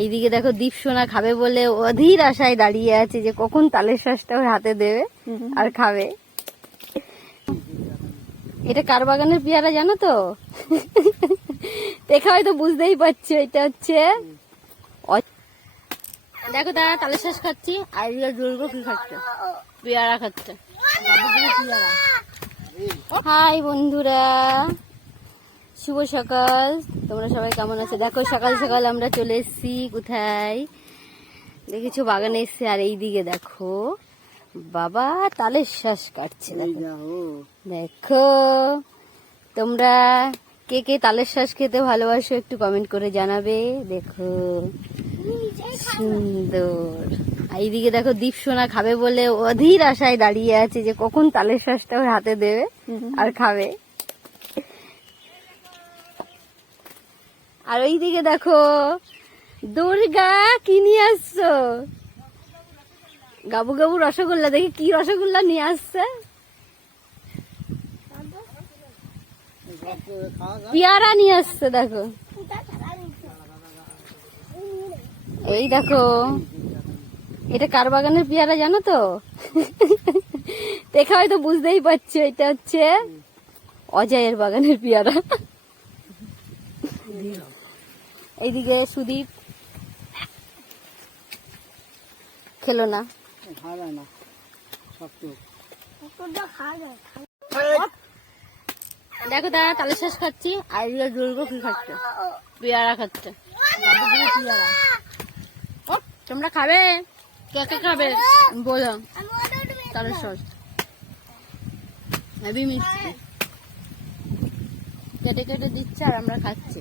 এইদিকে দেখো দীপ সোনা খাবে বলে অধীর আশায় দাঁড়িয়ে আছে যে কখন তালের শ্বাসটা ওর হাতে দেবে আর খাবে। এটা কার বাগানের পেয়ারা জানো তো? দেখা হয়তো বুঝতেই পারছো এটা হচ্ছে। দেখো দাদা তালের শ্বাস খাচ্ছি আর দুর্গ কি খাচ্ছে, পেয়ারা খাচ্ছে। হাই বন্ধুরা, শুভ সকাল। তোমরা সবাই কেমন আছো? দেখো সকাল সকাল আমরা চলে এসেছি কোথায় দেখেছো, বাগানে এসছি। আর এইদিকে দেখো বাবা তালের শ্বাস কাটছে। দেখো তোমরা কে কে তালের শ্বাস খেতে ভালোবাসো একটু কমেন্ট করে জানাবে। দেখো সুন্দর। এইদিকে দেখো দীপ সোনা খাবে বলে অধীর আশায় দাঁড়িয়ে আছে যে কখন তালের শ্বাসটা ওর হাতে দেবে আর খাবে। আর ওইদিকে দেখো দুর্গা কি নিয়ে আসছো, গাবু গাবু রসগোল্লা। দেখি কি রসগোল্লা নিয়ে আসছে। পেয়ারা নিয়ে আসছে দেখো। এই দেখো এটা কার বাগানের পেয়ারা জানো তো? দেখা হয়তো বুঝতেই পারছো এটা হচ্ছে অজয়ের বাগানের পেয়ারা। এইদিকে সুদীপ খেলো না। দেখো দাদা তালের শ্বাস খাচ্ছি আর দুর্গ কি খাচ্ছে, পেয়ারা খাচ্ছে। তোমরা খাবে? কে কে খাবে বলো? তালের শ্বাস হেবি মিষ্টি, কেটে কেটে দিচ্ছে আর আমরা খাচ্ছি।